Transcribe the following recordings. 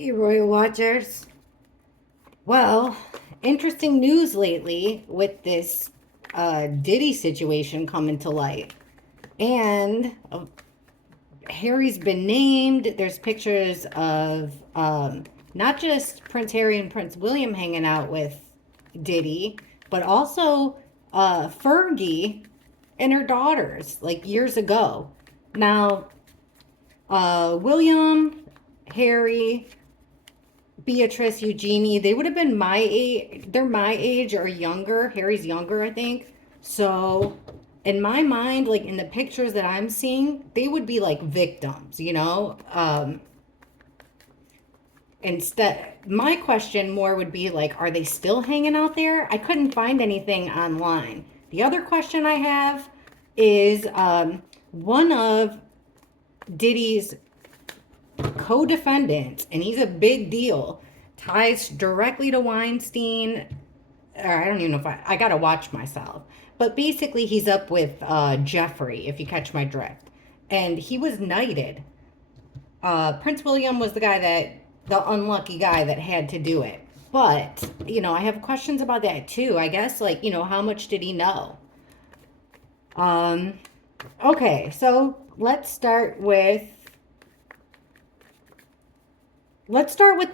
Hey, Royal Watchers. Well, interesting news lately with this Diddy situation coming to light. And Harry's been named. There's pictures of not just Prince Harry and Prince William hanging out with Diddy, but also Fergie and her daughters, like years ago. Now, William, Harry, Beatrice, Eugenie, they would have been my age. They're my age or younger. Harry's younger, I think. So, in my mind, like in the pictures that I'm seeing, they would be like victims, you know? Instead, my question more would be like, are they still hanging out there? I couldn't find anything online. The other question I have is one of Diddy's co-defendants, and he's a big deal, ties directly to Weinstein. Or I don't even know if I gotta watch myself. But basically, he's up with Jeffrey, if you catch my drift. And he was knighted. Prince William was the unlucky guy that had to do it. But, I have questions about that too. I guess, like, how much did he know? Um, okay, so let's start with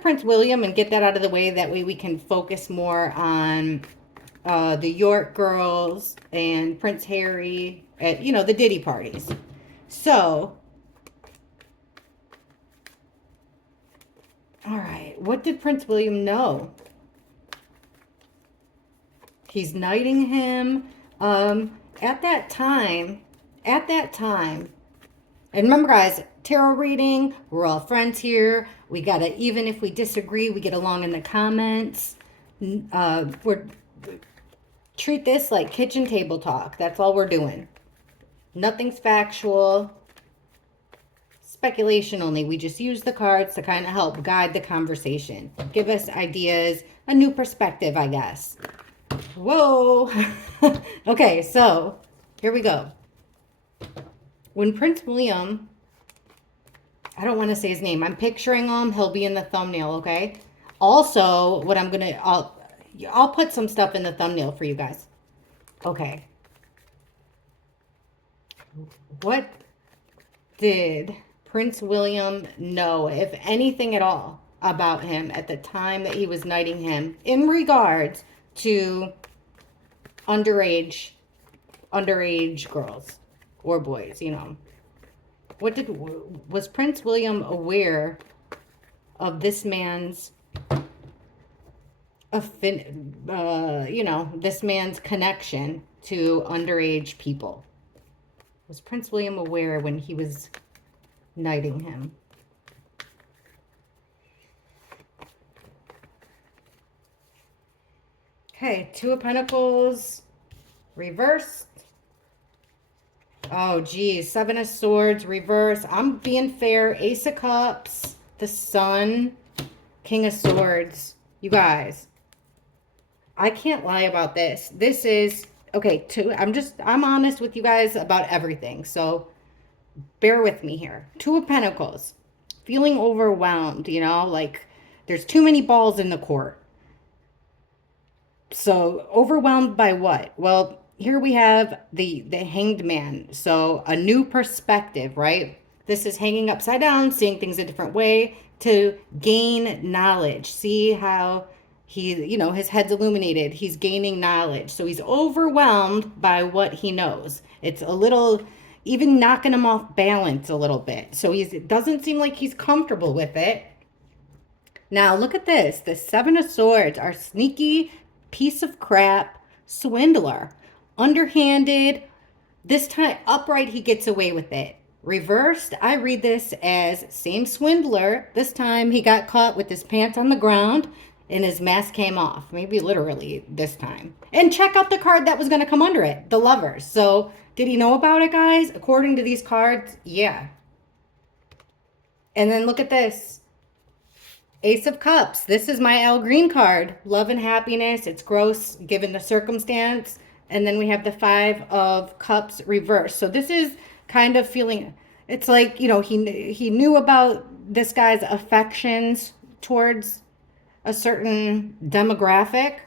Prince William and get that out of the way. That way we can focus more on the York girls and Prince Harry at, the Diddy parties. So, all right, what did Prince William know? He's knighting him. At that time, at that time, and remember, guys, tarot reading, we're all friends here. We gotta, even if we disagree, we get along in the comments. We're treat this like kitchen table talk. That's all we're doing. Nothing's factual. Speculation only. We just use the cards to kind of help guide the conversation. Give us ideas, a new perspective, I guess. Whoa. Okay, so here we go. When Prince William, I don't want to say his name. I'm picturing him. He'll be in the thumbnail, okay? Also, I'll put some stuff in the thumbnail for you guys. Okay. What did Prince William know, if anything at all, about him at the time that he was knighting him in regards to underage girls or boys, was Prince William aware of this man's this man's connection to underage people? Was Prince William aware when he was knighting him? Okay, Two of Pentacles reversed. Oh, geez. Seven of Swords reverse. I'm being fair. Ace of Cups, the Sun, King of Swords. You guys, I can't lie about this. This is, okay, I'm honest with you guys about everything. So bear with me here. Two of Pentacles. Feeling overwhelmed, like there's too many balls in the court. So overwhelmed by what? Well, here we have the hanged man. So a new perspective, right? This is hanging upside down, seeing things a different way to gain knowledge. See how his head's illuminated. He's gaining knowledge. So he's overwhelmed by what he knows. It's a little, even knocking him off balance a little bit. So it doesn't seem like he's comfortable with it. Now look at this. The Seven of Swords are sneaky piece of crap swindler. Underhanded. This time, upright, he gets away with it. Reversed, I read this as same swindler. This time, he got caught with his pants on the ground and his mask came off. Maybe literally this time. And check out the card that was going to come under it, the Lovers. So, did he know about it, guys? According to these cards, yeah. And then look at this. Ace of Cups. This is my Al Green card. Love and happiness. It's gross given the circumstance. And then we have the Five of Cups reversed. So this is kind of feeling, it's like, he knew about this guy's affections towards a certain demographic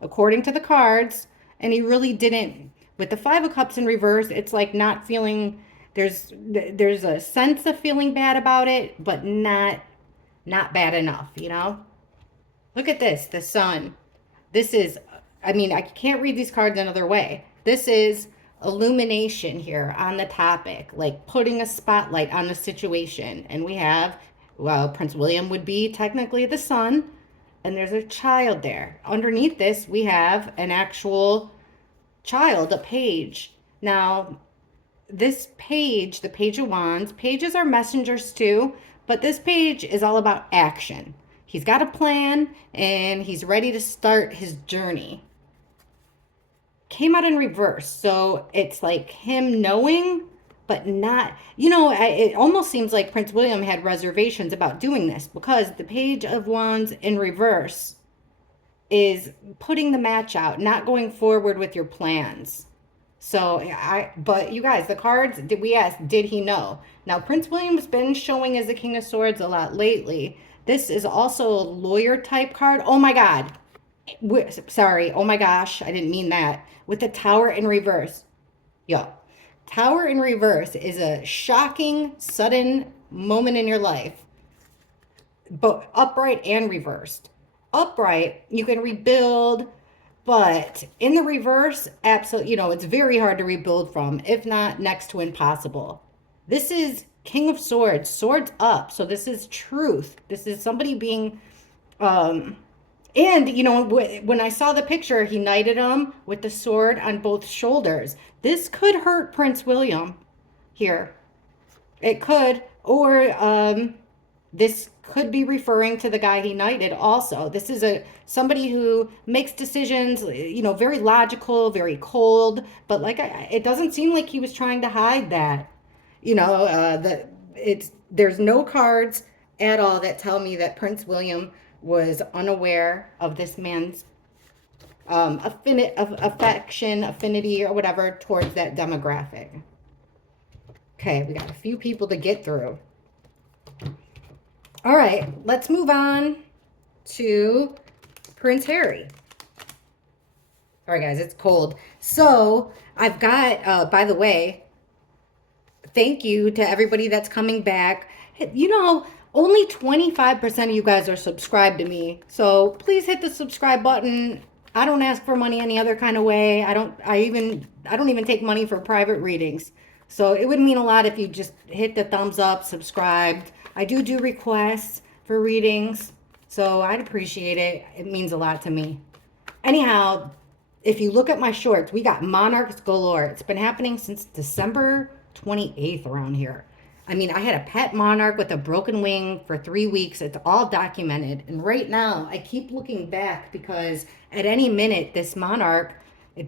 according to the cards, and he really didn't. With the Five of Cups in reverse, it's like not feeling, there's a sense of feeling bad about it, but not bad enough, you know? Look at this, the Sun. This is, I mean, I can't read these cards another way. This is illumination here on the topic, like putting a spotlight on the situation. And we have, well, Prince William would be technically the Sun, and there's a child there. Underneath this, we have an actual child, a page. Now, this page, the Page of Wands, pages are messengers too, but this page is all about action. He's got a plan and he's ready to start his journey. Came out in reverse, so it's like him knowing, but not, you know, it almost seems like Prince William had reservations about doing this because the Page of Wands in reverse is putting the match out, not going forward with your plans. So but you guys, the cards, did we ask, did he know? Now, Prince William's been showing as the King of Swords a lot lately. This is also a lawyer type card. Oh my God. Sorry. Oh my gosh. I didn't mean that. With the Tower in reverse. Yo, Tower in reverse is a shocking, sudden moment in your life, both upright and reversed. Upright, you can rebuild, but in the reverse, absolutely, you know, it's very hard to rebuild from, if not next to impossible. This is King of Swords, swords up. So this is truth. This is somebody being, and you know, when I saw the picture, he knighted him with the sword on both shoulders. This could hurt Prince William here. It could, or this could be referring to the guy he knighted also. This is somebody who makes decisions, you know, very logical, very cold, but like it doesn't seem like he was trying to hide that. You know, there's no cards at all that tell me that Prince William was unaware of this man's affection, affinity, or whatever towards that demographic. Okay, we got a few people to get through. All right, let's move on to Prince Harry. All right, guys, it's cold. So I've got, by the way, thank you to everybody that's coming back. You know, only 25% of you guys are subscribed to me. So please hit the subscribe button. I don't ask for money any other kind of way. I don't even take money for private readings. So it would mean a lot if you just hit the thumbs up, subscribed. I do requests for readings, so I'd appreciate it. It means a lot to me. Anyhow, if you look at my shorts, we got monarchs galore. It's been happening since December 28th around here. I mean, I had a pet monarch with a broken wing for 3 weeks. It's all documented. And right now, I keep looking back because at any minute, this monarch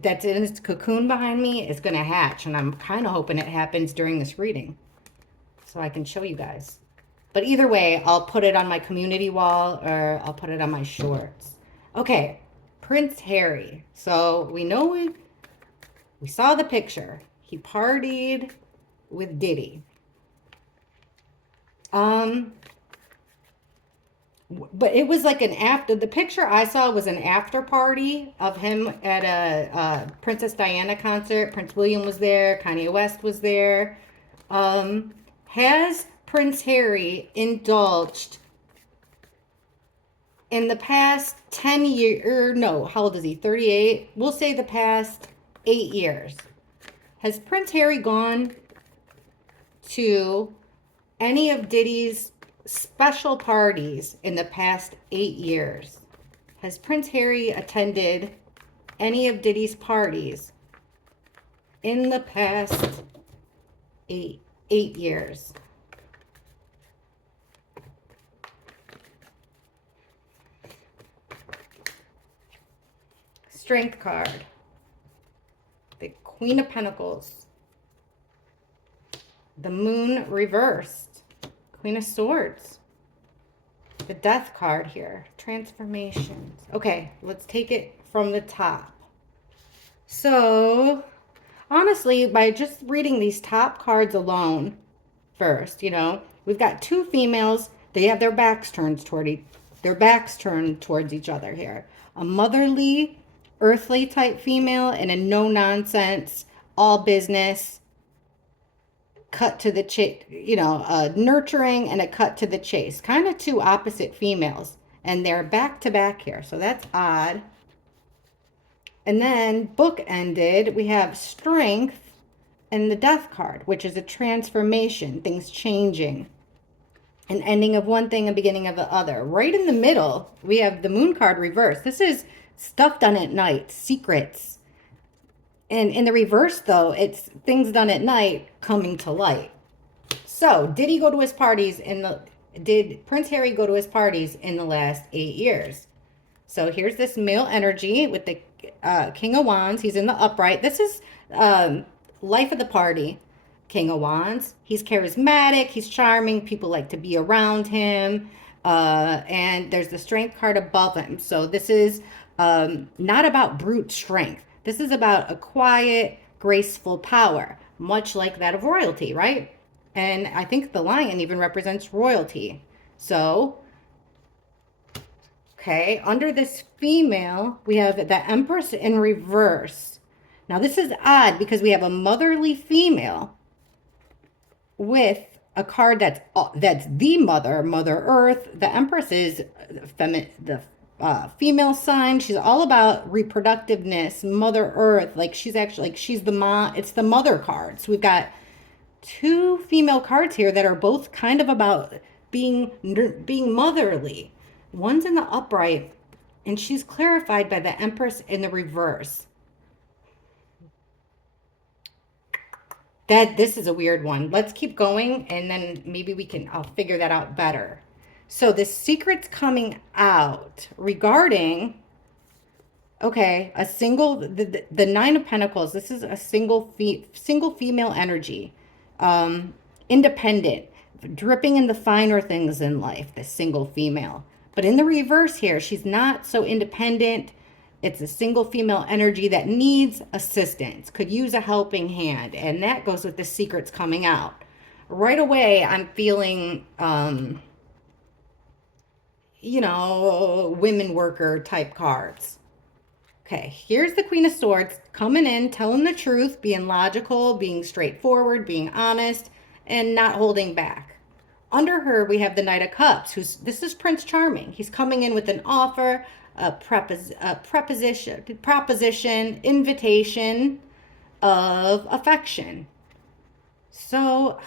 that's in its cocoon behind me is going to hatch. And I'm kind of hoping it happens during this reading so I can show you guys. But either way, I'll put it on my community wall or I'll put it on my shorts. Okay, Prince Harry. So we know we saw the picture. He partied with Diddy. But it was like the picture I saw was an after party of him at a Princess Diana concert. Prince William was there. Kanye West was there. Has Prince Harry indulged in the past 10 years, or no, how old is he? 38? We'll say the past 8 years. Has Prince Harry gone to any of Diddy's special parties in the past 8 years? Has Prince Harry attended any of Diddy's parties in the past eight years? Strength card. The Queen of Pentacles. The Moon reversed. Queen of Swords. The Death card here. Transformations. Okay, let's take it from the top. So, honestly, by just reading these top cards alone first, you know, we've got two females. They have their backs turned Their backs turned towards each other here. A motherly, earthly type female and a no nonsense, all business, cut to the chase, nurturing and a cut to the chase. Kind of two opposite females. And they're back to back here. So that's odd. And then book ended, we have strength and the death card, which is a transformation, things changing, an ending of one thing and beginning of the other. Right in the middle, we have the moon card reversed. This is stuff done at night, secrets. And in the reverse, though, it's things done at night coming to light. So, did he go to his parties did Prince Harry go to his parties in the last 8 years? So here's this male energy with the King of Wands. He's in the upright. This is life of the party. King of Wands. He's charismatic. He's charming. People like to be around him. And there's the strength card above him. So this is not about brute strength. This is about a quiet, graceful power, much like that of royalty, right? And I think the lion even represents royalty. So, okay, under this female, we have the Empress in reverse. Now, this is odd because we have a motherly female with a card that's the Mother Earth. The Empress is the female sign. She's all about reproductiveness, Mother Earth. Like she's actually she's the mom. It's the mother card. So we've got two female cards here that are both kind of about being motherly. One's in the upright, and she's clarified by the Empress in the reverse. This is a weird one. Let's keep going, and then maybe I'll figure that out better. So the secret's coming out regarding, okay, the Nine of Pentacles. This is a single female energy, independent, dripping in the finer things in life. This single female, but in the reverse here, she's not so independent. It's a single female energy that needs assistance, could use a helping hand, and that goes with the secrets coming out. Right away, I'm feeling, women worker type cards. Okay, here's the Queen of Swords coming in, telling the truth, being logical, being straightforward, being honest, and not holding back. Under her, we have the Knight of Cups, this is Prince Charming. He's coming in with an offer, a proposition, invitation of affection. So,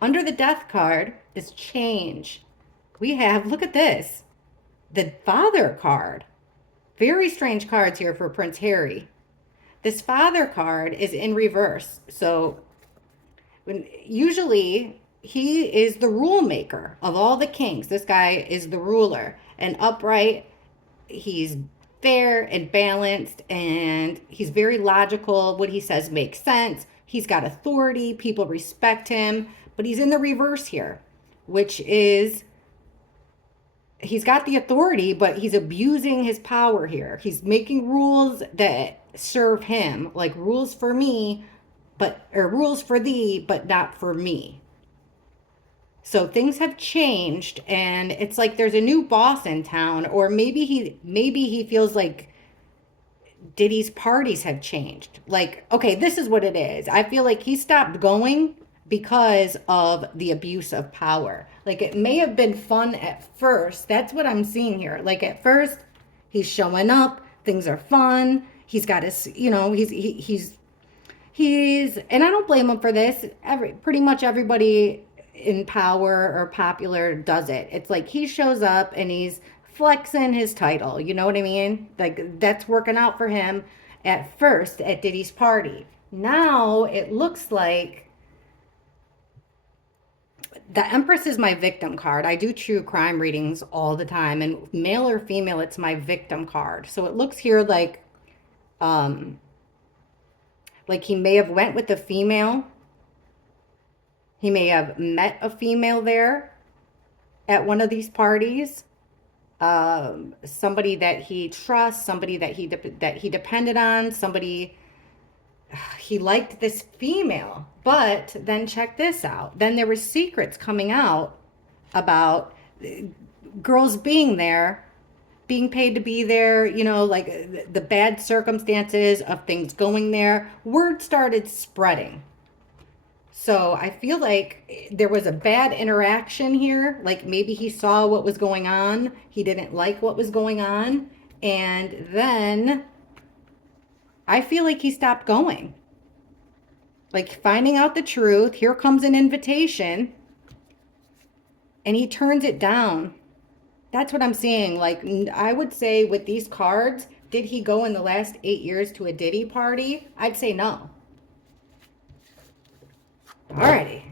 under the Death card is change. We have, look at this, the Father card. Very strange cards here for Prince Harry. This Father card is in reverse. So, usually he is the rule maker of all the kings. This guy is the ruler. And upright, he's fair and balanced, and he's very logical. What he says makes sense. He's got authority. People respect him. But he's in the reverse here, which is he's got the authority, but he's abusing his power here. He's making rules that serve him, like rules for me, or rules for thee, but not for me. So things have changed, and it's like there's a new boss in town, or maybe he feels like Diddy's parties have changed. Like, okay, this is what it is. I feel like he stopped going because of the abuse of power. Like, it may have been fun at first. That's what I'm seeing here. Like, at first, he's showing up. Things are fun. He's got his, he's, and I don't blame him for this. Pretty much everybody in power or popular does it. It's like he shows up and he's flexing his title. You know what I mean? Like, that's working out for him at first at Diddy's party. Now it looks like the Empress is my victim card. I do true crime readings all the time, and male or female, it's my victim card. So it looks here like he may have went with a female. He may have met a female there at one of these parties. Somebody that he trusts, somebody that he depended on, somebody he liked this female. But then check this out. Then there were secrets coming out about girls being there, being paid to be there, like the bad circumstances of things going there, word started spreading. So I feel like there was a bad interaction here. Like maybe he saw what was going on, he didn't like what was going on, and then I feel like he stopped going. Like finding out the truth, here comes an invitation, and he turns it down. That's what I'm seeing. Like, I would say with these cards, did he go in the last 8 years to a Diddy party? I'd say no. Alrighty.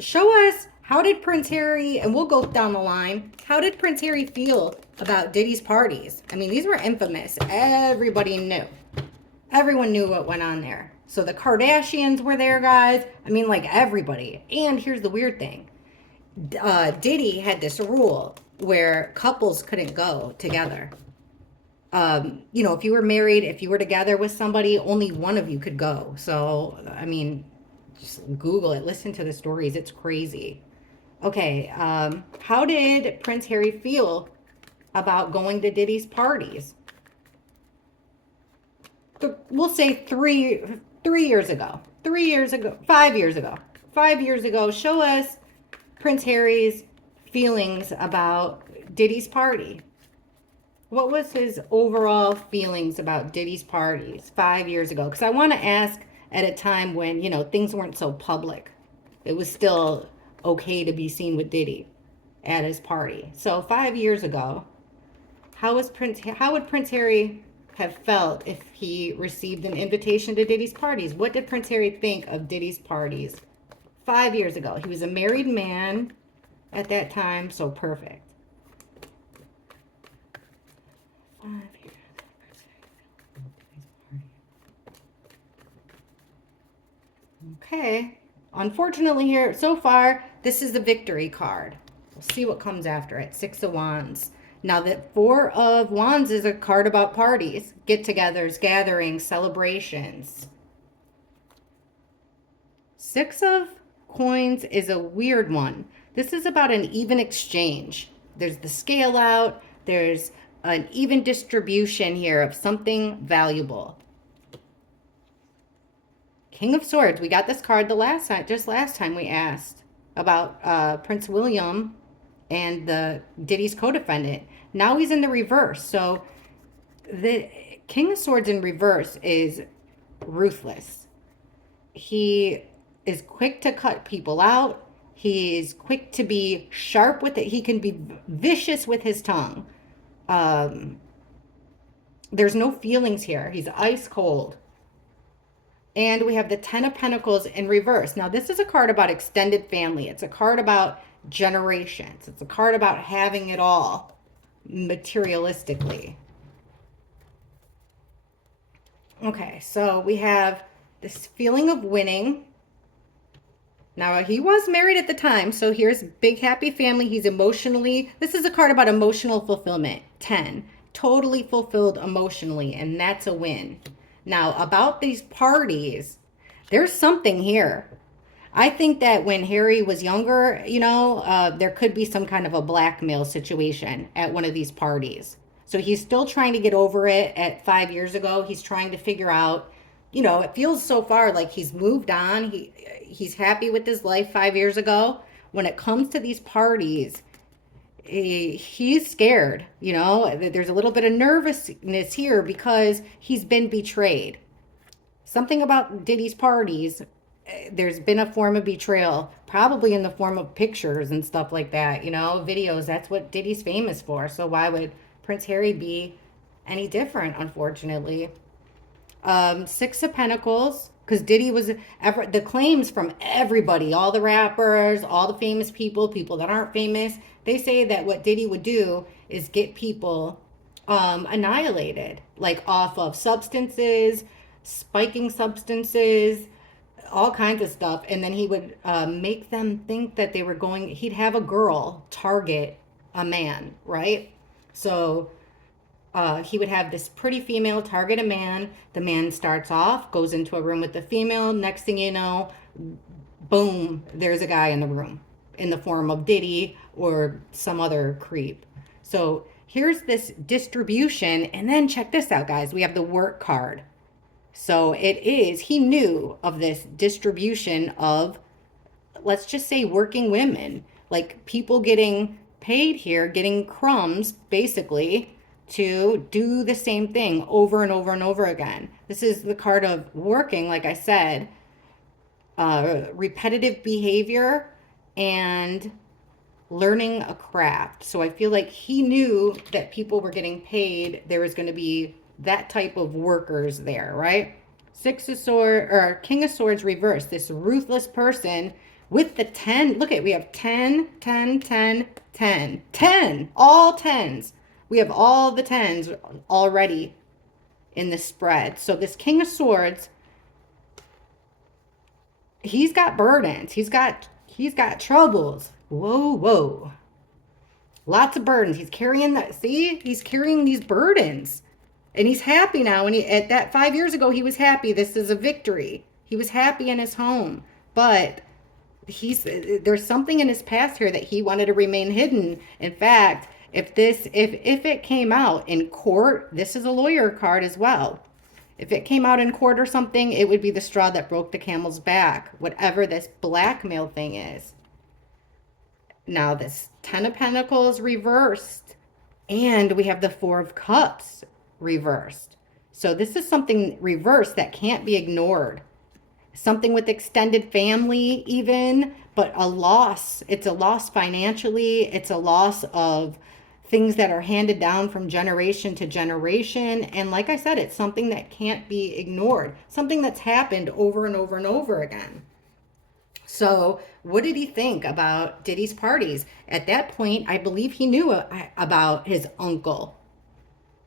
Show us, how did Prince Harry, and we'll go down the line, how did Prince Harry feel about Diddy's parties? I mean, these were infamous. Everybody knew. Everyone knew what went on there. So the Kardashians were there, guys. I mean, like everybody. And here's the weird thing. Diddy had this rule where couples couldn't go together. If you were married, if you were together with somebody, only one of you could go. So, I mean, just Google it, listen to the stories. It's crazy. Okay, how did Prince Harry feel about going to Diddy's parties? We'll say 3 years ago. 3 years ago. 5 years ago. 5 years ago. Show us Prince Harry's feelings about Diddy's party. What was his overall feelings about Diddy's parties 5 years ago? Because I want to ask at a time when, things weren't so public. It was still okay to be seen with Diddy at his party. So 5 years ago, how would Prince Harry have felt if he received an invitation to Diddy's parties? What did Prince Harry think of Diddy's parties 5 years ago? He was a married man at that time, so perfect. 5 years. Okay. Unfortunately here, so far, this is the victory card. We'll see what comes after it. 6 of Wands. Now that 4 of Wands is a card about parties, get-togethers, gatherings, celebrations. 6 of Coins is a weird one. This is about an even exchange. There's the scale out. There's an even distribution here of something valuable. King of Swords. We got this card last time we asked about Prince William and the Diddy's co-defendant. Now he's in the reverse. So the King of Swords in reverse is ruthless. He is quick to cut people out. He is quick to be sharp with it. He can be vicious with his tongue. There's no feelings here. He's ice cold. And we have the 10 of Pentacles in reverse. Now, this is a card about extended family. It's a card about generations. It's a card about having it all materialistically. Okay, so we have this feeling of winning. Now, he was married at the time, so here's big happy family. He's emotionally, this is a card about emotional fulfillment. 10, totally fulfilled emotionally, and that's a win. Now, about these parties, there's something here. I think that when Harry was younger, there could be some kind of a blackmail situation at one of these parties. So he's still trying to get over it at 5 years ago. He's trying to figure out, it feels so far like he's moved on. He's happy with his life 5 years ago. When it comes to these parties, he's scared. There's a little bit of nervousness here because he's been betrayed. Something about Diddy's parties, there's been a form of betrayal, probably in the form of pictures and stuff like that, videos. That's what Diddy's famous for. So why would Prince Harry be any different, unfortunately? 6 of Pentacles, because Diddy was the claims from everybody, all the rappers, all the famous people that aren't famous. They say that what Diddy would do is get people annihilated, like off of substances, spiking substances, all kinds of stuff. And then he would make them think that he'd have a girl target a man, right? So he would have this pretty female target a man. The man starts off, goes into a room with the female. Next thing you know, boom, there's a guy in the room in the form of Diddy or some other creep. So here's this distribution. And then check this out, guys. We have the work card. So he knew of this distribution of, let's just say, working women, like people getting paid here, getting crumbs basically to do the same thing over and over and over again. This is the card of working, like I said, repetitive behavior and learning a craft. So I feel like he knew that people were getting paid. There was going to be that type of workers there, right? Six of Swords or King of Swords reversed. This ruthless person with the 10. Look at, we have 10, 10, 10, 10, 10, all tens. We have all the tens already in the spread. So this King of Swords, he's got burdens. He's got troubles. Whoa, whoa. Lots of burdens. He's carrying that. See, he's carrying these burdens. And he's happy now. And at that 5 years ago, he was happy. This is a victory. He was happy in his home. But there's something in his past here that he wanted to remain hidden. In fact, if it came out in court, this is a lawyer card as well. If it came out in court or something, it would be the straw that broke the camel's back, whatever this blackmail thing is. Now this 10 of Pentacles reversed, and we have the 4 of Cups reversed. So this is something reversed that can't be ignored. Something with extended family even, but a loss. It's a loss financially. It's a loss of things that are handed down from generation to generation. And like I said, it's something that can't be ignored. Something that's happened over and over and over again. So what did he think about Diddy's parties? At that point, I believe he knew about his uncle.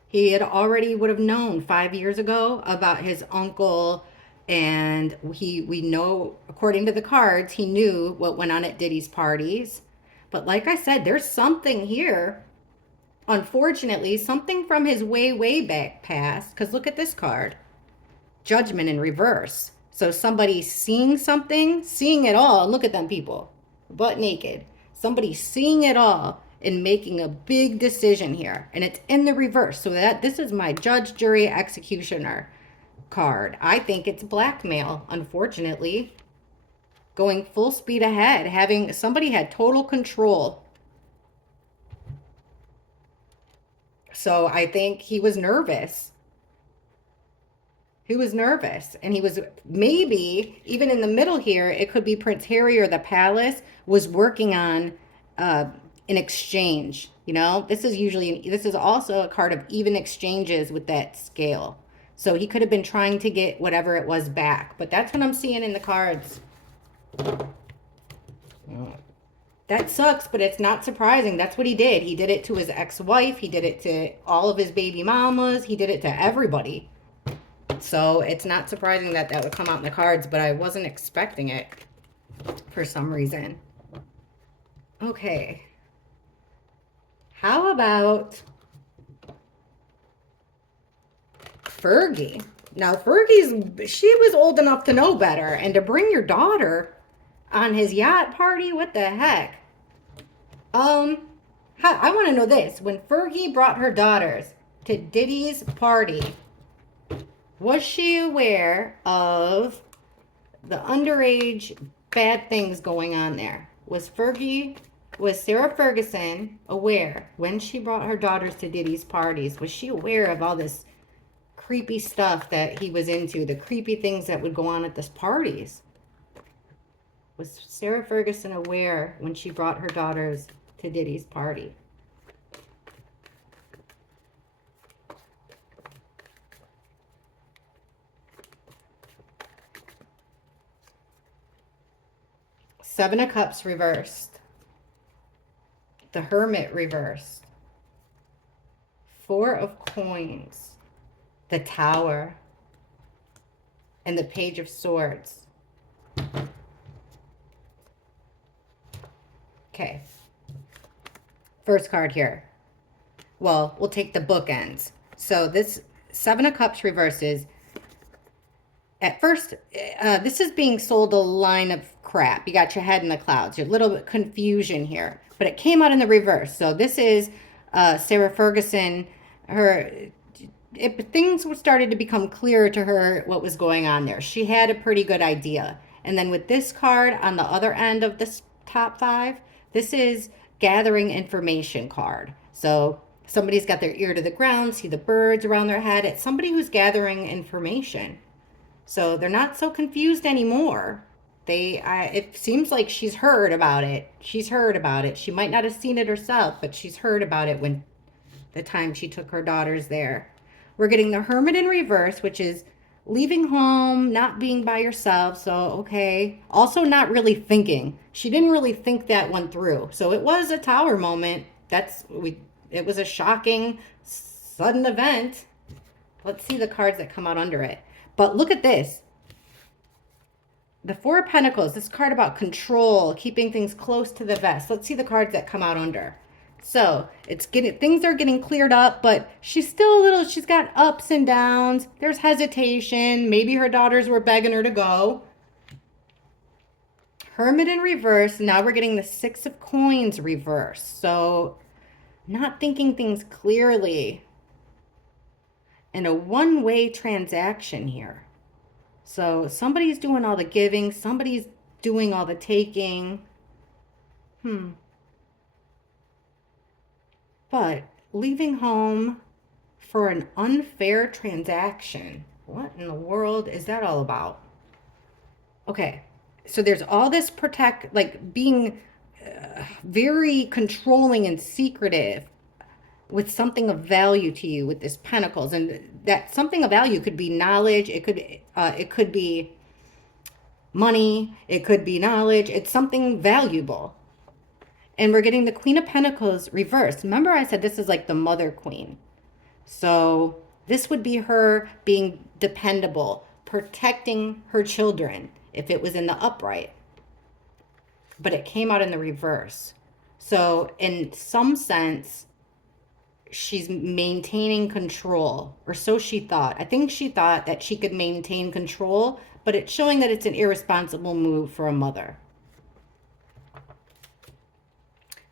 He had already would have known 5 years ago about his uncle. And we know, according to the cards, he knew what went on at Diddy's parties. But like I said, there's something here. Unfortunately, something from his way, way back past. Because look at this card. Judgment in reverse. So somebody seeing something, seeing it all. Look at them people, butt naked. Somebody seeing it all and making a big decision here. And it's in the reverse. So this is my judge, jury, executioner card. I think it's blackmail, unfortunately. Going full speed ahead. Somebody had total control. So I think he was nervous. He was nervous. And he was maybe, even in the middle here, it could be Prince Harry or the palace was working on an exchange. You know, this is also a card of even exchanges with that scale. So he could have been trying to get whatever it was back. But that's what I'm seeing in the cards. That sucks, but it's not surprising. That's what he did. He did it to his ex-wife. He did it to all of his baby mamas. He did it to everybody. So it's not surprising that would come out in the cards, but I wasn't expecting it for some reason. Okay. How about Fergie? Now, she was old enough to know better. And to bring your daughter on his yacht party, what the heck? I want to know this. When Fergie brought her daughters to Diddy's party, was she aware of the underage bad things going on there? Was Sarah Ferguson aware when she brought her daughters to Diddy's parties? Was she aware of all this creepy stuff that he was into, the creepy things that would go on at these parties? Was Sarah Ferguson aware when she brought her daughters to Diddy's party? Seven of Cups reversed. The Hermit reversed. Four of Coins. The Tower. And the Page of Swords. Okay. First card here. Well, we'll take the bookends. So this Seven of Cups reverses. At first, this is being sold a line of crap. You got your head in the clouds. You're a little bit confusion here. But it came out in the reverse. So this is Sarah Ferguson. Things started to become clearer to her what was going on there. She had a pretty good idea. And then with this card on the other end of this top 5, this is gathering information card. So somebody's got their ear to the ground, see the birds around their head. It's somebody who's gathering information. So they're not so confused anymore. It seems like she's heard about it. She's heard about it. She might not have seen it herself, but she's heard about it when the time she took her daughters there. We're getting the Hermit in reverse, which is leaving home, not being by yourself. So, okay. Also not really thinking. She didn't really think that one through. So it was a Tower moment. It was a shocking, sudden event. Let's see the cards that come out under it. But look at this. The Four of Pentacles, this card about control, keeping things close to the vest. Let's see the cards that come out under. So things are getting cleared up, but she's got ups and downs. There's hesitation. Maybe her daughters were begging her to go. Hermit in reverse. Now we're getting the Six of Coins reverse. So not thinking things clearly. And a one-way transaction here. So somebody's doing all the giving. Somebody's doing all the taking. But leaving home for an unfair transaction. What in the world is that all about? Okay, so there's all this being very controlling and secretive with something of value to you with this Pentacles. And that something of value could be knowledge. It could be money. It could be knowledge. It's something valuable. And we're getting the Queen of Pentacles reversed. Remember I said this is like the Mother Queen. So this would be her being dependable, protecting her children if it was in the upright. But it came out in the reverse. So in some sense, she's maintaining control, or so she thought. I think she thought that she could maintain control, but it's showing that it's an irresponsible move for a mother.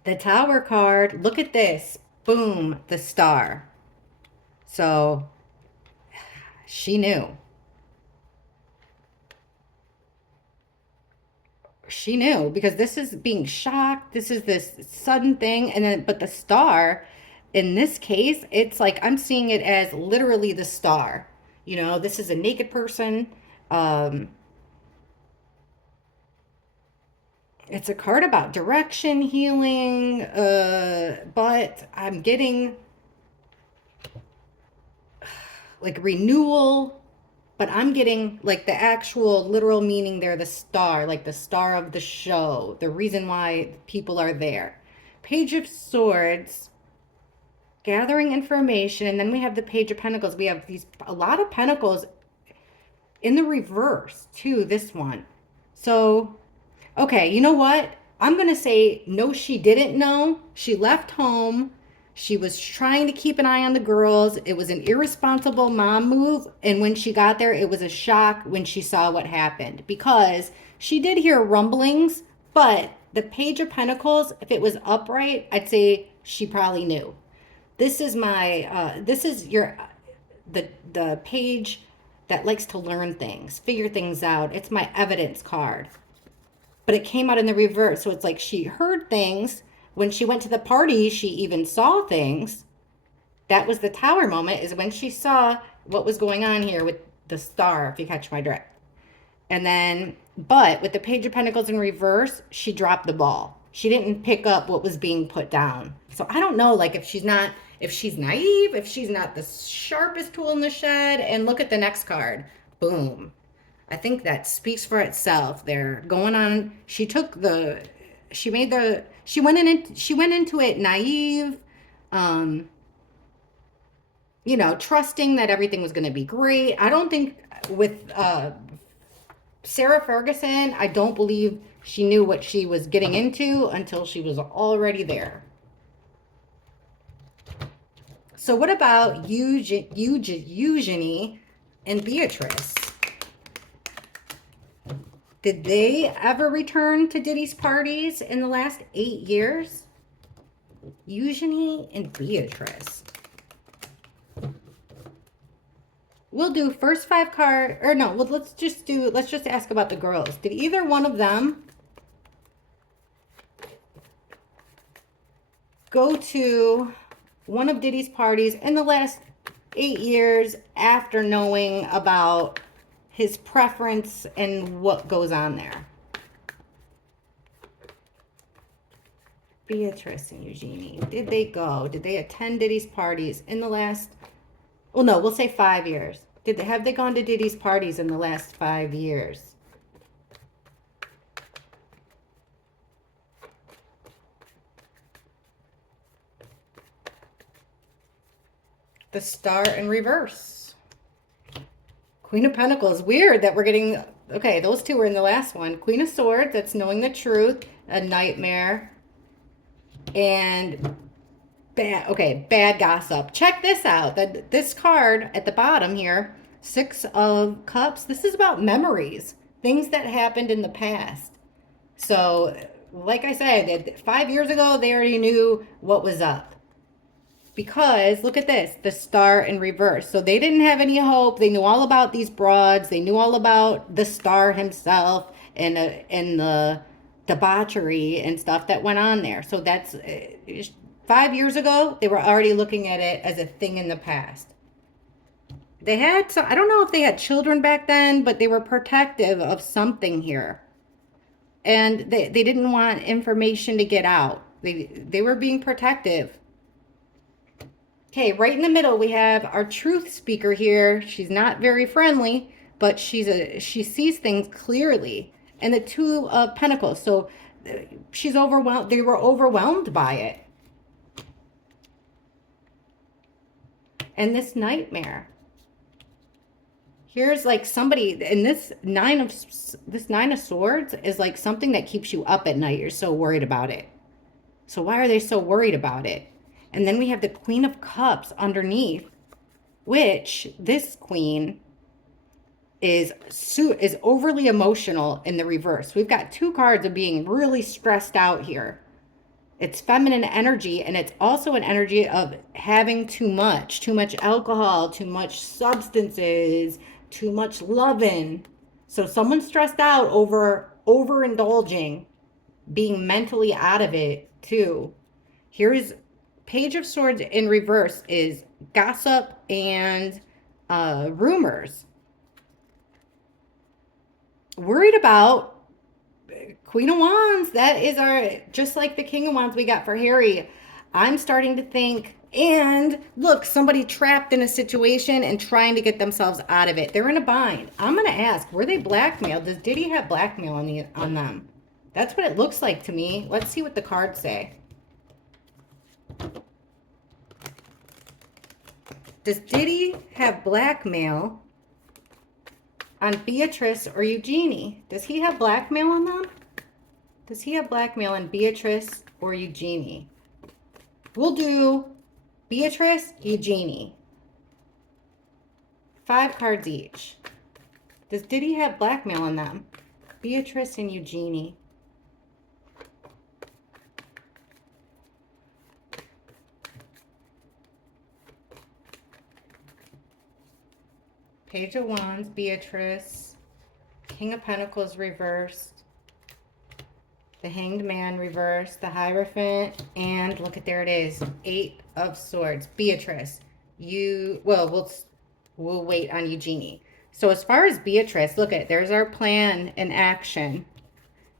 The Tower card, look at this. Boom, the Star. So she knew. She knew, because this is being shocked. This is this sudden thing. And then, but the Star, in this case, it's like I'm seeing it as literally the Star. You know, this is a naked person. It's a card about direction, healing, but I'm getting like renewal, but I'm getting like the actual literal meaning there, the star, like the star of the show, the reason why people are there. Page of Swords, gathering information, and then we have the Page of Pentacles. We have a lot of Pentacles in the reverse too, this one. So okay, you know what? I'm going to say, no, she didn't know. She left home. She was trying to keep an eye on the girls. It was an irresponsible mom move. And when she got there, it was a shock when she saw what happened. Because she did hear rumblings, but the Page of Pentacles, if it was upright, I'd say she probably knew. This is the page that likes to learn things, figure things out. It's my evidence card. But it came out in the reverse. So it's like she heard things. When she went to the party, she even saw things. That was the Tower moment, is when she saw what was going on here with the Star, if you catch my drift. And then, but with the Page of Pentacles in reverse, she dropped the ball. She didn't pick up what was being put down. So I don't know, like if she's naive, if she's not the sharpest tool in the shed. And look at the next card. Boom. I think that speaks for itself. They're going on. She went into it naive, you know, trusting that everything was going to be great. I don't think with Sarah Ferguson, I don't believe she knew what she was getting into until she was already there. So what about Eugenie and Beatrice? Did they ever return to Diddy's parties in the last 8 years? Eugenie and Beatrice. We'll do first five card, or no, well, let's just ask about the girls. Did either one of them go to one of Diddy's parties in the last 8 years after knowing about his preference and what goes on there? Beatrice and Eugenie, did they go? Did they attend Diddy's parties in the last, well, no, we'll say 5 years. Have they gone to Diddy's parties in the last 5 years? The Star in reverse. Queen of Pentacles. Weird that we're getting, okay, those two were in the last one. Queen of Swords, that's knowing the truth, a nightmare. And bad gossip. Check this out. This card at the bottom here, Six of Cups, this is about memories, things that happened in the past. So, like I said, 5 years ago, they already knew what was up. Because, look at this, the Star in reverse. So they didn't have any hope. They knew all about these broads. They knew all about the Star himself and the debauchery and stuff that went on there. So that's 5 years ago, they were already looking at it as a thing in the past. They had some, I don't know if they had children back then, but they were protective of something here. And they didn't want information to get out. They were being protective. Okay, right in the middle, we have our truth speaker here. She's not very friendly, but she sees things clearly. And the Two of Pentacles. So she's overwhelmed. They were overwhelmed by it. And this nightmare. Here's like somebody, and this nine of swords is like something that keeps you up at night. You're so worried about it. So why are they so worried about it? And then we have the Queen of Cups underneath, which this queen is overly emotional in the reverse. We've got two cards of being really stressed out here. It's feminine energy, and it's also an energy of having too much alcohol, too much substances, too much loving. So someone's stressed out over overindulging, being mentally out of it too. Here's Page of Swords in reverse is gossip and rumors. Worried about Queen of Wands. That is just like the King of Wands we got for Harry. I'm starting to think, and look, somebody trapped in a situation and trying to get themselves out of it. They're in a bind. I'm going to ask, were they blackmailed? Does Diddy have blackmail on them? That's what it looks like to me. Let's see what the cards say. Does Diddy have blackmail on Beatrice or Eugenie? Does he have blackmail on them? Does he have blackmail on Beatrice or Eugenie? We'll do Beatrice, Eugenie. 5 cards each. Does Diddy have blackmail on them? Beatrice and Eugenie. Page of Wands, Beatrice, King of Pentacles reversed, the Hanged Man reversed, the Hierophant, and look at, there it is, 8 of Swords. Beatrice, we'll wait on Eugenie. So as far as Beatrice, look at, there's our plan in action.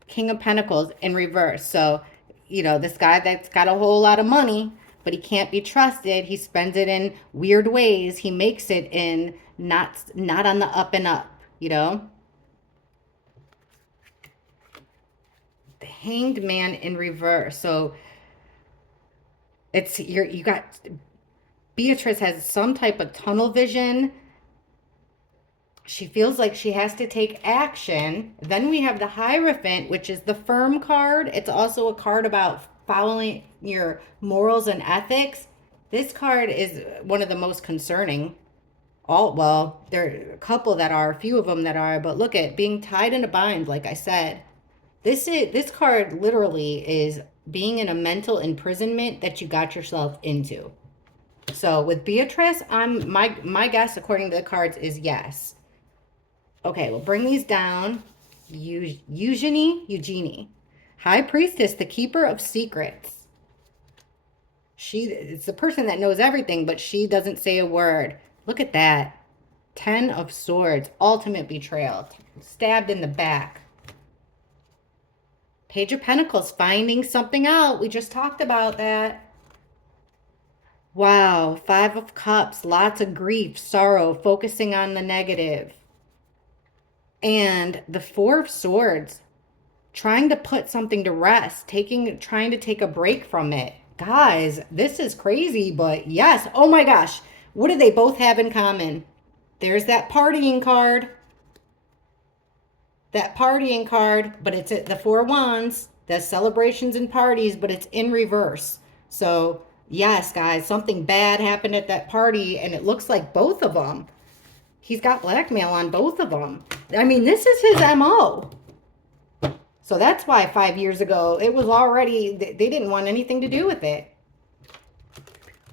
King of Pentacles in reverse. So, this guy that's got a whole lot of money, but he can't be trusted. He spends it in weird ways. He makes it in not on the up and up, The Hanged Man in reverse. So it's you got Beatrice has some type of tunnel vision. She feels like she has to take action. Then we have the Hierophant, which is the firm card. It's also a card about following your morals and ethics. This card is one of the most concerning All, well, there are a couple that are, a few of them that are, but look at being tied in a bind, like I said. This card literally is being in a mental imprisonment that you got yourself into. So with Beatrice, my guess according to the cards is yes. Okay, we'll bring these down. Eugenie. High Priestess, the keeper of secrets. It's the person that knows everything, but she doesn't say a word. Look at that. 10 of Swords, ultimate betrayal. Stabbed in the back. Page of Pentacles, finding something out. We just talked about that. Wow, Five of Cups, lots of grief, sorrow, focusing on the negative. And the Four of Swords, trying to put something to rest, trying to take a break from it. Guys, this is crazy, but yes. Oh my gosh. What do they both have in common? There's that partying card. That partying card, but it's at the Four Wands. The celebrations and parties, but it's in reverse. So, yes, guys, something bad happened at that party, and it looks like both of them. He's got blackmail on both of them. I mean, this is his MO. So that's why 5 years ago, it was already, they didn't want anything to do with it.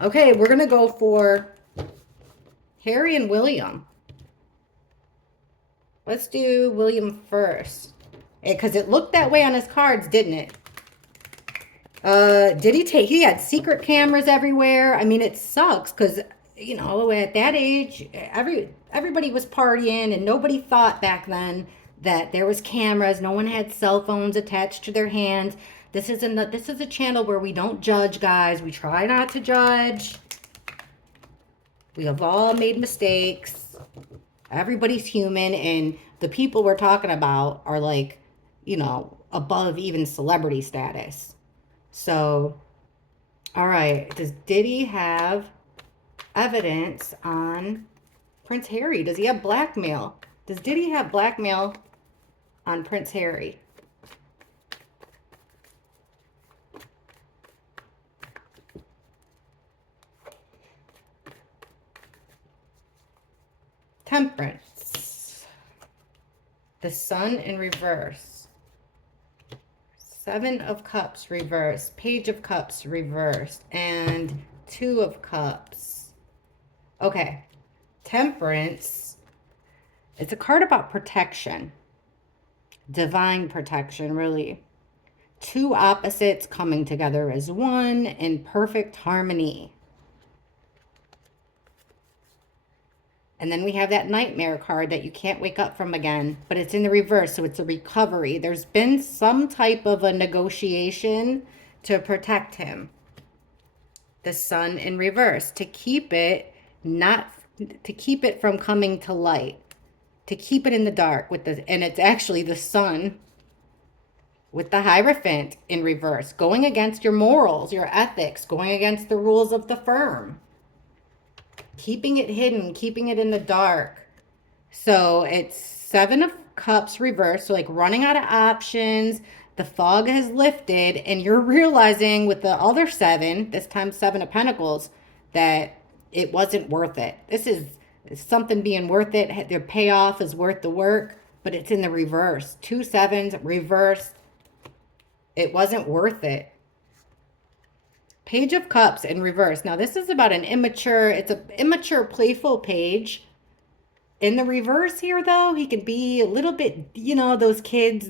Okay, we're going to go for Harry and William. Let's do William first. Because it looked that way on his cards, didn't it? He had secret cameras everywhere. I mean, it sucks because, you know, at that age, everybody was partying and nobody thought back then that there was cameras. No one had cell phones attached to their hands. This is a channel where we don't judge, guys. We try not to judge. We have all made mistakes. Everybody's human, and the people we're talking about are like, you know, above even celebrity status. So, all right. Does Diddy have evidence on Prince Harry? Does he have blackmail? Does Diddy have blackmail on Prince Harry? Temperance. The Sun in reverse. Seven of Cups reversed. Page of Cups reversed. And Two of Cups. Okay. Temperance. It's a card about protection. Divine protection, really. Two opposites coming together as one in perfect harmony. And then we have that nightmare card that you can't wake up from again, but it's in the reverse, so it's a recovery. There's been some type of a negotiation to protect him. The Sun in reverse, to keep it from coming to light, to keep it in the dark and it's actually the Sun with the Hierophant in reverse, going against your morals, your ethics, going against the rules of the firm. Keeping it hidden, keeping it in the dark. So it's Seven of Cups reversed. So like running out of options. The fog has lifted. And you're realizing with the other seven, this time Seven of Pentacles, that it wasn't worth it. This is something being worth it. The payoff is worth the work. But it's in the reverse. Two sevens reversed. It wasn't worth it. Page of Cups in reverse. Now, this is about it's an immature, playful page. In the reverse here, though, he could be a little bit, you know, those kids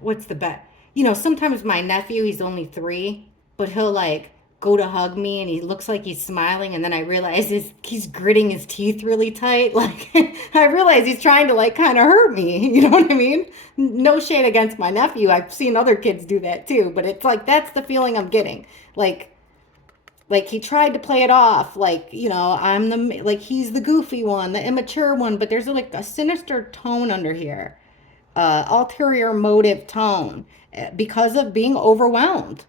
what's the bet? You know, sometimes my nephew, he's only 3, but he'll like go to hug me and he looks like he's smiling, and then I realize he's gritting his teeth really tight. Like, I realize he's trying to like kind of hurt me. You know what I mean? No shade against my nephew. I've seen other kids do that too, but it's like that's the feeling I'm getting. Like he tried to play it off like, you know, he's the goofy one, the immature one, but there's like a sinister tone under here. Ulterior motive tone because of being overwhelmed.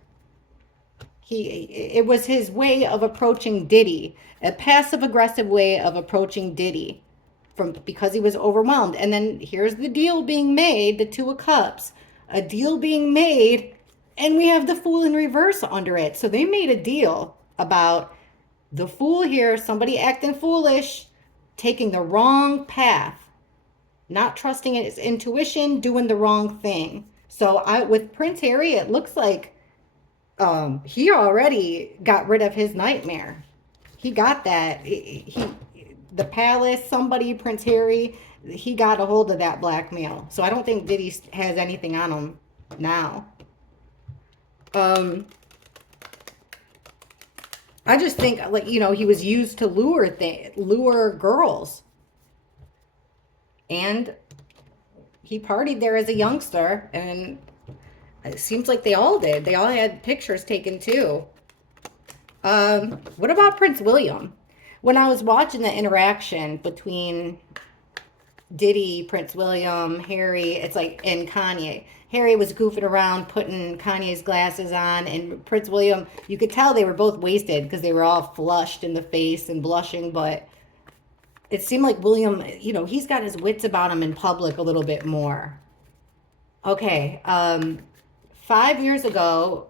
It was his way of approaching Diddy, a passive aggressive way of approaching Diddy because he was overwhelmed. And then here's the deal being made, the Two of Cups, a deal being made, and we have the Fool in reverse under it. So they made a deal about The fool here, somebody acting foolish, taking the wrong path, not trusting his intuition, doing the wrong thing. So I with Prince Harry, it looks like he already got rid of his nightmare. He got that. The palace, somebody, Prince Harry, he got a hold of that blackmail. So I don't think Diddy has anything on him now. Um, I just think, like, he was used to lure girls, and he partied there as a youngster, and it seems like they all did. They all had pictures taken too. What about Prince William? When I was watching the interaction between Diddy, Prince William, Harry, it's like, and Kanye. Harry was goofing around, putting Kanye's glasses on, and Prince William, you could tell they were both wasted because they were all flushed in the face and blushing, but it seemed like William, he's got his wits about him in public a little bit more. Okay, 5 years ago,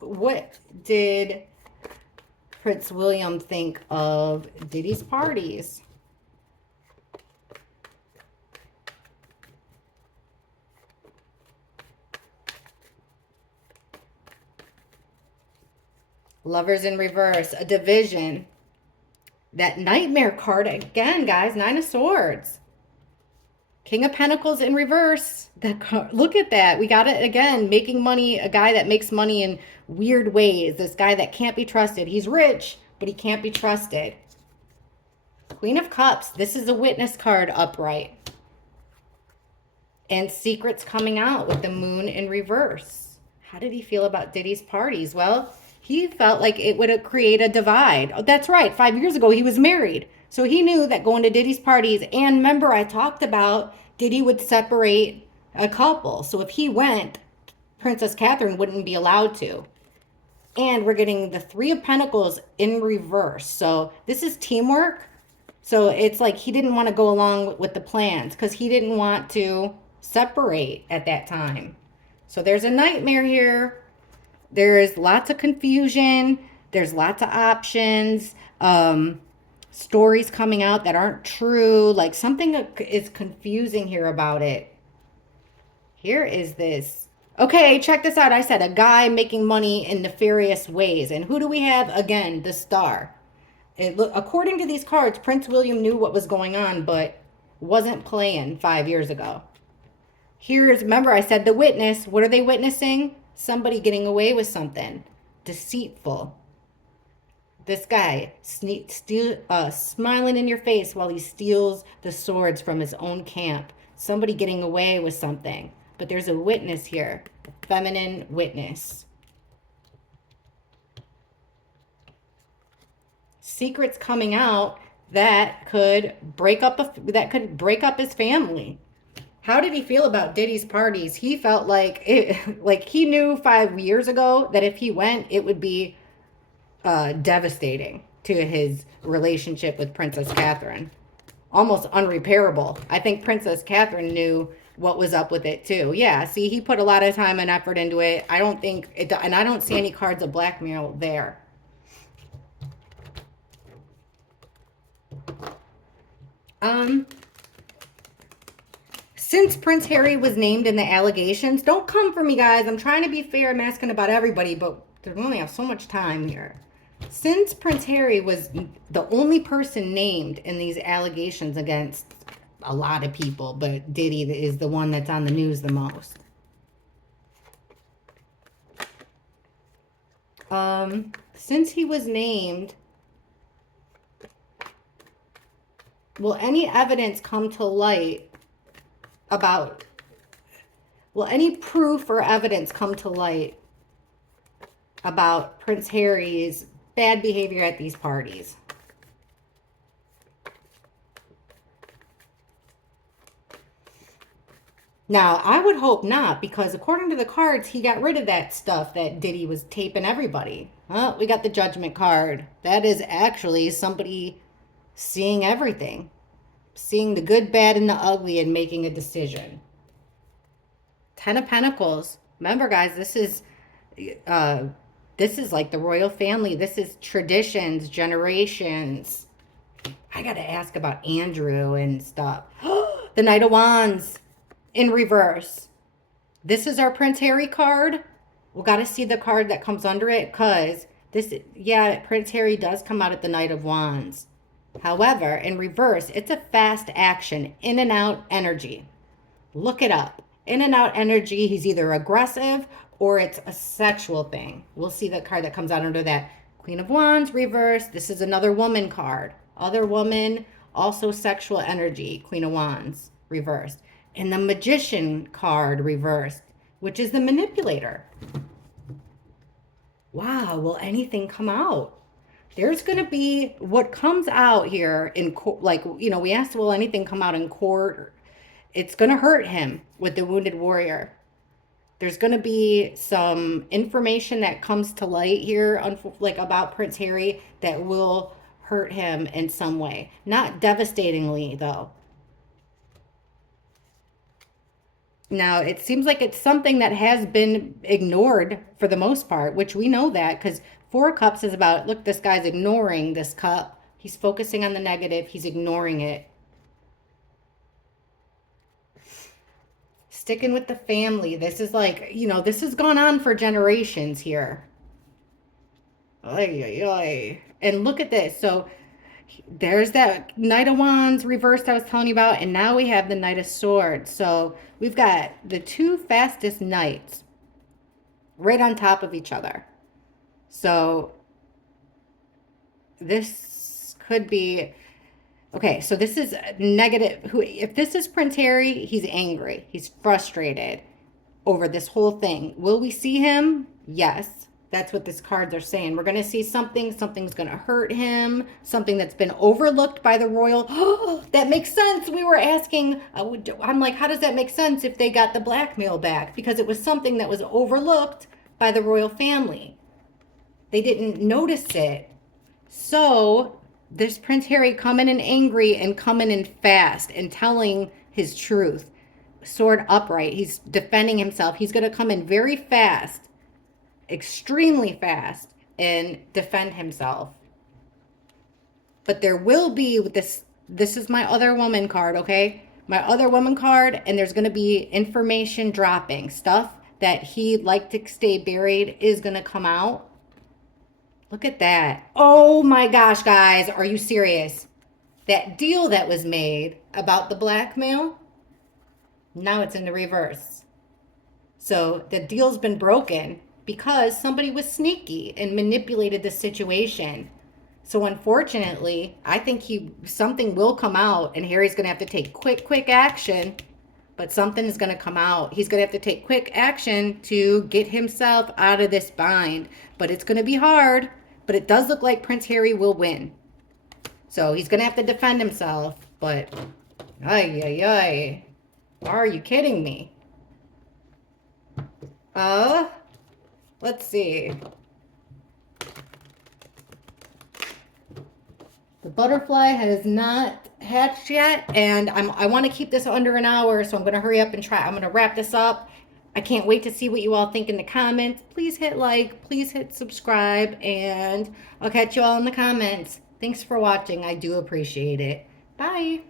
what did Prince William think of Diddy's parties? Lovers in reverse, a division. That nightmare card again, guys. Nine of Swords. King of Pentacles in reverse. Look at that. We got it again. Making money. A guy that makes money in weird ways. This guy that can't be trusted. He's rich, but he can't be trusted. Queen of Cups. This is a witness card upright. And secrets coming out with the moon in reverse. How did he feel about Diddy's parties? Well, he felt like it would create a divide. Oh, that's right. 5 years ago, he was married. So he knew that going to Diddy's parties, and remember, I talked about Diddy would separate a couple. So if he went, Princess Catherine wouldn't be allowed to. And we're getting the Three of Pentacles in reverse. So this is teamwork. So it's like he didn't want to go along with the plans because he didn't want to separate at that time. So there's a nightmare here. There's lots of confusion. There's lots of options. Stories coming out that aren't true. Like something is confusing here about it. Here is this. Okay, check this out. I said a guy making money in nefarious ways. And who do we have? Again, the Star. According to these cards, Prince William knew what was going on, but wasn't playing 5 years ago. Remember I said the witness. What are they witnessing? Somebody getting away with something. Deceitful. This guy smiling in your face while he steals the swords from his own camp. Somebody getting away with something. But there's a witness here. A feminine witness. Secrets coming out that could break up his family. How did he feel about Diddy's parties? He felt like he knew 5 years ago that if he went, it would be devastating to his relationship with Princess Catherine. Almost unrepairable. I think Princess Catherine knew what was up with it too. Yeah, see, he put a lot of time and effort into it. I don't think it, and I don't see any cards of blackmail there. Since Prince Harry was named in the allegations, don't come for me, guys. I'm trying to be fair. I'm asking about everybody, but we only have so much time here. Since Prince Harry was the only person named in these allegations against a lot of people, but Diddy is the one that's on the news the most. Since he was named, will any evidence come to light about, will any proof or evidence come to light about Prince Harry's bad behavior at these parties? Now, I would hope not, because according to the cards, he got rid of that stuff that Diddy was taping everybody. Well, we got the Judgment card. That is actually somebody seeing everything. Seeing the good, bad, and the ugly and making a decision. Ten of Pentacles. Remember, guys, this is This is like the royal family. This is traditions, generations. I got to ask about Andrew and stuff. The Knight of Wands in reverse. This is our Prince Harry card. We got to see the card that comes under it because this, yeah, Prince Harry does come out at the Knight of Wands. However, in reverse, it's a fast action, in and out energy. Look it up. In and out energy, he's either aggressive or it's a sexual thing. We'll see the card that comes out under that. Queen of Wands, reverse. This is another woman card. Other woman, also sexual energy. Queen of Wands, reversed. And the Magician card, reversed, which is the manipulator. Wow, will anything come out? There's going to be what comes out here in court. Like, you know, we asked, will anything come out in court? It's going to hurt him with the Wounded Warrior. There's going to be some information that comes to light here, like about Prince Harry, that will hurt him in some way. Not devastatingly, though. Now, it seems like it's something that has been ignored for the most part, which we know that because Four of Cups is about, look, this guy's ignoring this cup. He's focusing on the negative. He's ignoring it. Sticking with the family. This is like, you know, this has gone on for generations here. Oy, oy, oy. And look at this. So there's that Knight of Wands reversed I was telling you about. And now we have the Knight of Swords. So we've got the two fastest knights right on top of each other. So this could be... Okay, so this is negative. If this is Prince Harry, he's angry. He's frustrated over this whole thing. Will we see him? Yes. That's what these cards are saying. We're going to see something. Something's going to hurt him. Something that's been overlooked by the royal. Oh, that makes sense. We were asking. I'm like, how does that make sense if they got the blackmail back? Because it was something that was overlooked by the royal family. They didn't notice it. So... this Prince Harry coming in angry and coming in fast and telling his truth. Sword upright. He's defending himself. He's going to come in very fast, extremely fast, and defend himself. But there will be this. This is my other woman card, okay? My other woman card, and there's going to be information dropping. Stuff that he'd like to stay buried is going to come out. Look at that. Oh my gosh, guys. Are you serious? That deal that was made about the blackmail, now it's in the reverse. So the deal's been broken because somebody was sneaky and manipulated the situation. So unfortunately, I think something will come out and Harry's going to have to take quick action. But something is going to come out. He's going to have to take quick action to get himself out of this bind. But it's going to be hard. But it does look like Prince Harry will win. So he's going to have to defend himself. But, are you kidding me? Let's see. The butterfly has not hatched yet, and I want to keep this under an hour, so I'm going to hurry up and try. I'm going to wrap this up. I can't wait to see what you all think in the comments. Please hit like, please hit subscribe, and I'll catch you all in the comments. Thanks for watching. I do appreciate it. Bye.